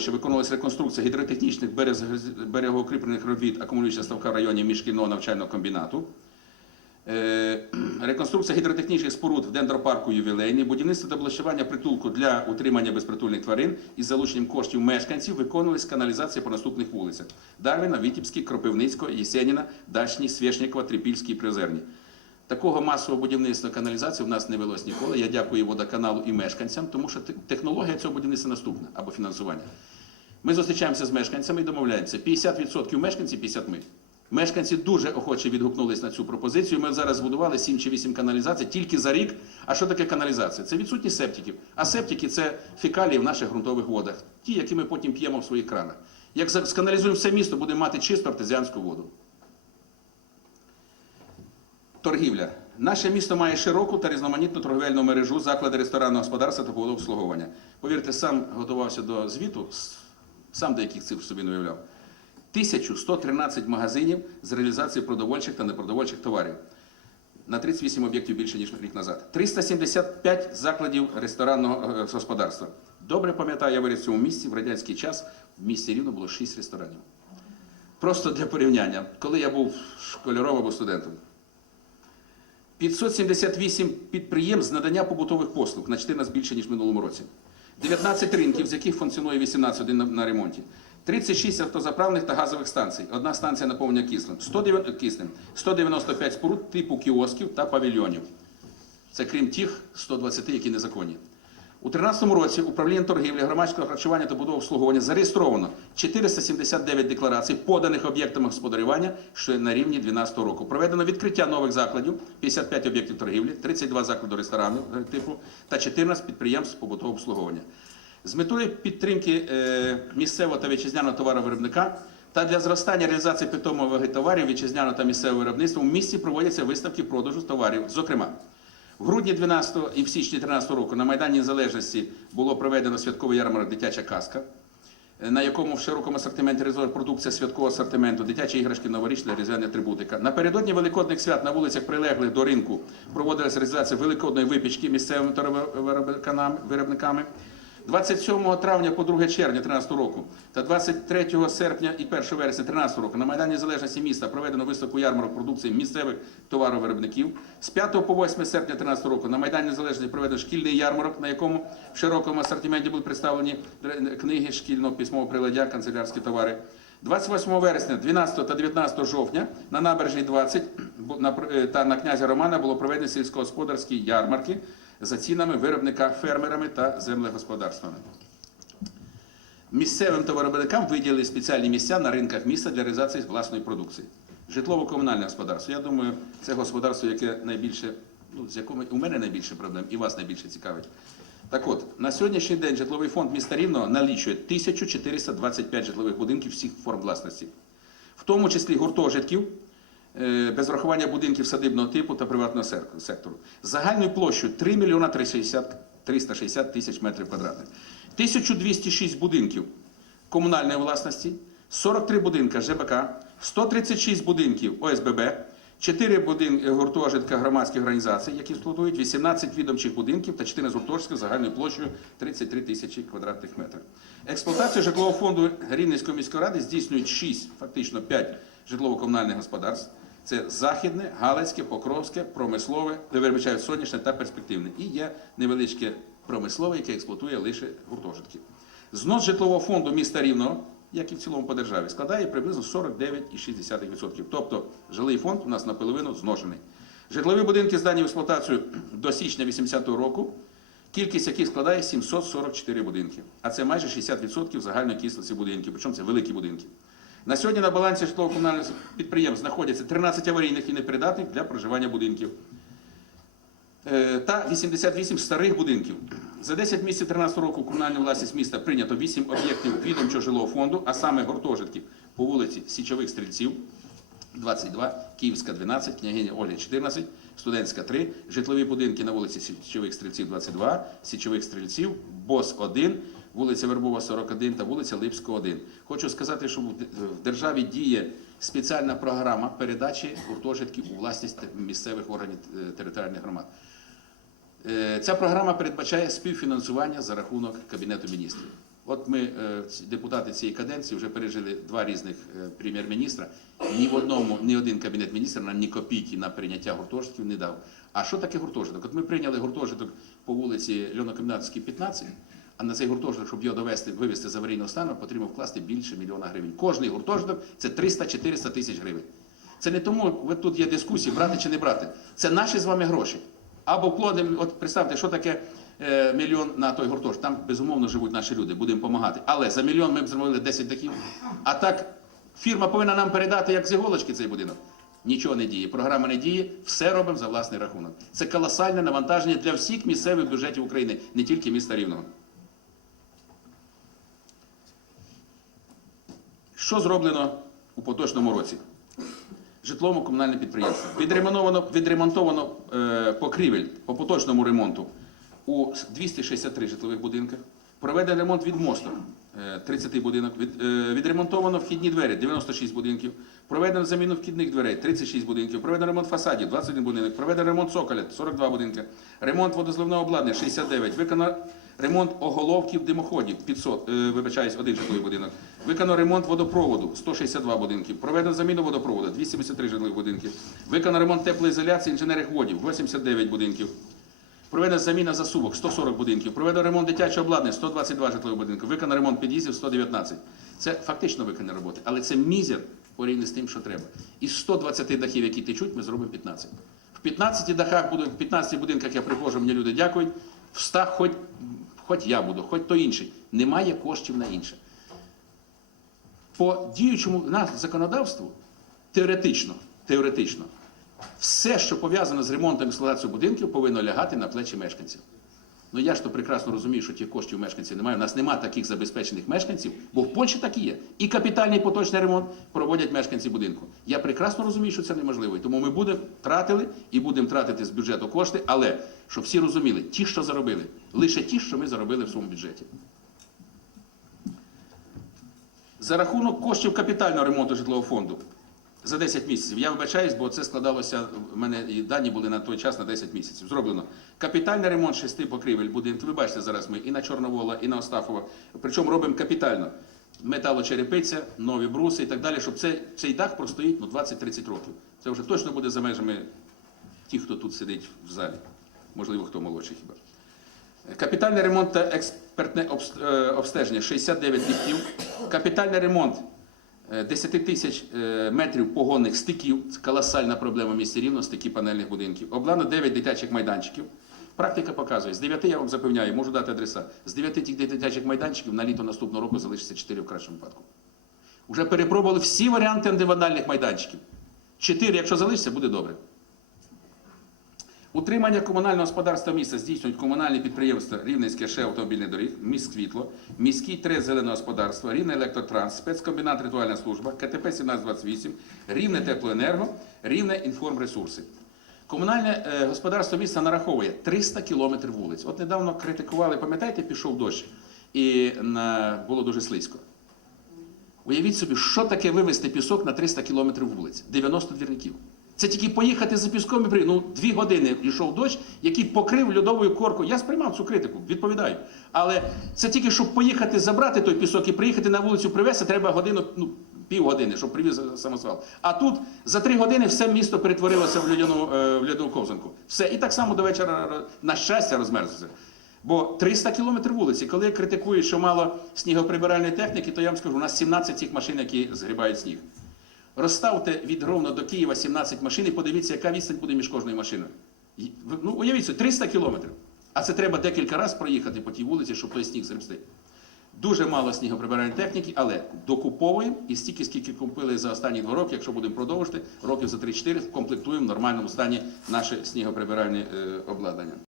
що виконувалася реконструкція гідротехнічних берег- берегоукріплених робіт акумулюючого ставка в районі міжкільного навчального комбінату. Е, Реконструкція гідротехнічних споруд в дендропарку ювілейний, будівництво та облаштування притулку для утримання безпритульних тварин із залученням коштів мешканців виконувалась каналізація по наступних вулицях: Дарвіна, Вітібській, Кропивницького, Єсеніна, Дачній, Свєшнікова, і Приозерній. Такого масового будівництва каналізації в нас не велось ніколи. Я дякую водоканалу і мешканцям, тому що технологія цього будівництва наступна або фінансування. Ми зустрічаємося з мешканцями і домовляємося. 50% мешканців, 50 ми. Мешканці дуже охоче відгукнулись на цю пропозицію. Ми зараз збудували 7 чи 8 каналізацій тільки за рік. А що таке каналізація? Це відсутність септиків. А септики це фекалії в наших ґрунтових водах, ті, які ми потім п'ємо в своїх кранах. Як сканалізуємо все місто, будемо мати чисту артезіанську воду. Торгівля. Наше місто має широку та різноманітну торговельну мережу, заклади ресторанного господарства та обслуговування. Повірте, сам готувався до звіту, сам деяких цифр собі не уявляв. 1113 магазинів з реалізації продовольчих та непродовольчих товарів. На 38 об'єктів більше, ніж рік назад. 375 закладів ресторанного е, господарства. Добре пам'ятаю, я виріс в цьому місці в радянський час. В місті рівно було 6 ресторанів. Просто для порівняння, коли я був школяром або студентом. 578 підприємств з надання побутових послуг на 14 більше, ніж в минулому році. 19 ринків, з яких функціонує 18 один на, ремонті. 36 автозаправних та газових станцій. Одна станція наповнення кислим. 109, киснем. 195 споруд типу кіосків та павільйонів. Це крім тих 120, які незаконні. У 2013 році управління торгівлі, громадського харчування та будового обслуговування зареєстровано 479 декларацій, поданих об'єктами господарювання, що на рівні 2012 року. Проведено відкриття нових закладів, 55 об'єктів торгівлі, 32 заклади ресторанів е, типу та 14 підприємств побутового обслуговування. З метою підтримки е, місцевого та вітчизняного товаровиробника та для зростання реалізації питомих товарів вітчизняного та місцевого виробництва у місті проводяться виставки продажу товарів. Зокрема, в грудні 12 і в січні 13 року на Майдані Незалежності було проведено святковий ярмарок Дитяча казка, е, на якому в широкому асортименті резор продукція святкового асортименту, дитячі іграшки, новорічна різдвяна атрибутика. Напередодні великодних свят на вулицях прилеглих до ринку проводилася реалізація великодної випічки місцевими виробниками. 27 травня по 2 червня 2013 року та 23 серпня і 1 вересня 2013 року на Майдані Незалежності міста проведено виставку ярмарок продукції місцевих товаровиробників. З 5 по 8 серпня 2013 року на Майдані Незалежності проведено шкільний ярмарок, на якому в широкому асортименті були представлені книги шкільного письмового приладдя, канцелярські товари. 28 вересня, 12 та 19 жовтня на набережній 20 бу- на е, та на князя Романа було проведено сільськогосподарські ярмарки за цінами виробника фермерами та землегосподарствами. Місцевим товаровиробникам виділили спеціальні місця на ринках міста для реалізації власної продукції. Житлово-комунальне господарство. Я думаю, це господарство, яке найбільше, ну, з якому у мене найбільше проблем і вас найбільше цікавить. Так от, на сьогоднішній день житловий фонд міста Рівного налічує 1425 житлових будинків всіх форм власності, в тому числі гуртожитків, без врахування будинків садибного типу та приватного сектору. Загальною площею 3 мільйона 360 360 тисяч метрів квадратних. 1206 будинків комунальної власності, 43 будинка ЖБК, 136 будинків ОСББ, 4 будинки гуртожитка громадських організацій, які експлуатують 18 відомчих будинків та 14 гуртожитків загальною площею 33 тисячі квадратних метрів. Експлуатацію житлового фонду Рівненської міської ради здійснюють 6, фактично 5 житлово-комунальних господарств. Це Західне, Галицьке, Покровське, Промислове, де вибачаю, сонячне та перспективне. І є невеличке промислове, яке експлуатує лише гуртожитки. Знос житлового фонду міста Рівного, як і в цілому по державі, складає приблизно 49,6%. Тобто жилий фонд у нас наполовину зношений. Житлові будинки здані в експлуатацію до січня 80-го року, кількість яких складає 744 будинки. А це майже 60% загальної кількості будинків, причому це великі будинки. На сьогодні на балансі житлово-комунальних підприємств знаходяться 13 аварійних і непридатних для проживання будинків Е, та 88 старих будинків. За 10 місяців 2013 року комунальну власність міста прийнято 8 об'єктів відомчого жилого фонду, а саме гуртожитків по вулиці Січових Стрільців, 22, Київська 12, княгиня Ольга 14, Студентська 3, житлові будинки на вулиці Січових Стрільців 22, Січових Стрільців, БОС 1, вулиця Вербова 41 та вулиця Липського 1. Хочу сказати, що в державі діє спеціальна програма передачі гуртожитків у власність місцевих органів е, територіальних громад. Е, Ця програма передбачає співфінансування за рахунок Кабінету міністрів. От ми, е, депутати цієї каденції, вже пережили два різних прем'єр-міністра. Ні в одному, ні один кабінет міністрів нам ні копійки на прийняття гуртожитків не дав. А що таке гуртожиток? От ми прийняли гуртожиток по вулиці Льонокомнатській, 15, а на цей гуртожиток, щоб його довести, вивести з аварійного стану, потрібно вкласти більше мільйона гривень. Кожний гуртожиток це 300-400 тисяч гривень. Це не тому, от тут є дискусії, брати чи не брати. Це наші з вами гроші. Або вкладемо, от представте, що таке е, мільйон на той гуртожиток. Там безумовно живуть наші люди, будемо допомагати. Але за мільйон ми б зробили 10 дахів. А так фірма повинна нам передати як з іголочки цей будинок. Нічого не діє, програма не діє, все робимо за власний рахунок. Це колосальне навантаження для всіх місцевих бюджетів України, не тільки міста Рівного. Що зроблено у поточному році? Житлово комунальне підприємство. Відремонтовано, відремонтовано е, покрівель по поточному ремонту у 263 житлових будинках. Проведений ремонт від мосту е, 30 будинок. Від, е, відремонтовано вхідні двері 96 будинків. Проведено заміну вхідних дверей 36 будинків. Проведено ремонт фасадів 21 будинок. Проведено ремонт цоколя 42 будинки. Ремонт водозливного обладнання 69. Виконано ремонт оголовків димоходів 500, е, вибачаюсь, один житловий будинок. Виконано ремонт водопроводу 162 будинки. Проведено заміну водопроводу 273 житлових будинків. Виконано ремонт теплоізоляції інженерних водів 89 будинків. Проведена заміна засувок 140 будинків. Проведено ремонт дитячого обладнання 122 житлових будинки. Виконано ремонт під'їздів 119. Це фактично виконані роботи, але це мізер порівняно з тим, що треба. Із 120 дахів, які течуть, ми зробимо 15. В 15 дахах буду, в 15 будинках я приходжу, мені люди дякують. В 100 хоч, хоч я буду, хоч той інший. Немає коштів на інше. По діючому законодавству теоретично, теоретично, все, що пов'язано з ремонтом і експлуатацією будинків, повинно лягати на плечі мешканців. Ну я ж то прекрасно розумію, що тих коштів мешканців немає. У нас немає таких забезпечених мешканців, бо в Польщі так і є. І капітальний поточний ремонт проводять мешканці будинку. Я прекрасно розумію, що це неможливо. Тому ми будемо тратили і будемо тратити з бюджету кошти, але щоб всі розуміли, ті, що заробили, лише ті, що ми заробили в своєму бюджеті. За рахунок коштів капітального ремонту житлового фонду за 10 місяців. Я вибачаюсь, бо це складалося, в мене і дані були на той час на 10 місяців. Зроблено капітальний ремонт шести покрівель будинків. Ви бачите зараз ми і на Чорновола, і на Остафова. Причому робимо капітально. Металочерепиця, нові бруси і так далі, щоб цей, цей дах простоїть ну, 20-30 років. Це вже точно буде за межами тих, хто тут сидить в залі. Можливо, хто молодший хіба. Капітальний ремонт та експертне е, обстеження 69 ліфтів. Капітальний ремонт 10 тисяч е, метрів погонних стиків. Це колосальна проблема в місті Рівно, стики панельних будинків. Обладнано 9 дитячих майданчиків. Практика показує, з 9 я вам запевняю, можу дати адреса. З 9 тих дитячих майданчиків на літо наступного року залишиться 4 в кращому випадку. Уже перепробували всі варіанти індивідуальних майданчиків. 4, якщо залишиться, буде добре. Утримання комунального господарства міста здійснюють комунальні підприємства Рівненське ШЕ автомобільних доріг, міськвітло, міський трес зеленого господарства, Рівне електротранс, спецкомбінат ритуальна служба, КТП 1728, Рівне теплоенерго, Рівне інформресурси. Комунальне е, господарство міста нараховує 300 кілометрів вулиць. От недавно критикували, пам'ятаєте, пішов дощ, і було дуже слизько. Уявіть собі, що таке вивезти пісок на 300 кілометрів вулиць, 90 двірників. Це тільки поїхати за піском і при... Ну, дві години йшов дощ, який покрив льодовою коркою. Я сприймав цю критику, відповідаю. Але це тільки, щоб поїхати забрати той пісок і приїхати на вулицю привезти, треба годину, ну, півгодини, щоб привіз самосвал. А тут за три години все місто перетворилося в льодяну, е, в льодову ковзанку. Все. І так само до вечора, на щастя, розмерзлося. Бо 300 кілометрів вулиці, коли критикують, що мало снігоприбиральної техніки, то я вам скажу, у нас 17 цих машин, які згрібають сніг. Розставте від Ровно до Києва 17 машин і подивіться, яка відстань буде між кожною машиною. Ну, уявіть собі, 300 кілометрів. А це треба декілька разів проїхати по тій вулиці, щоб той сніг згребсти. Дуже мало снігоприбиральної техніки, але докуповуємо і стільки, скільки купили за останні два роки, якщо будемо продовжити, років за 3-4, комплектуємо в нормальному стані наше снігоприбиральне е, обладнання.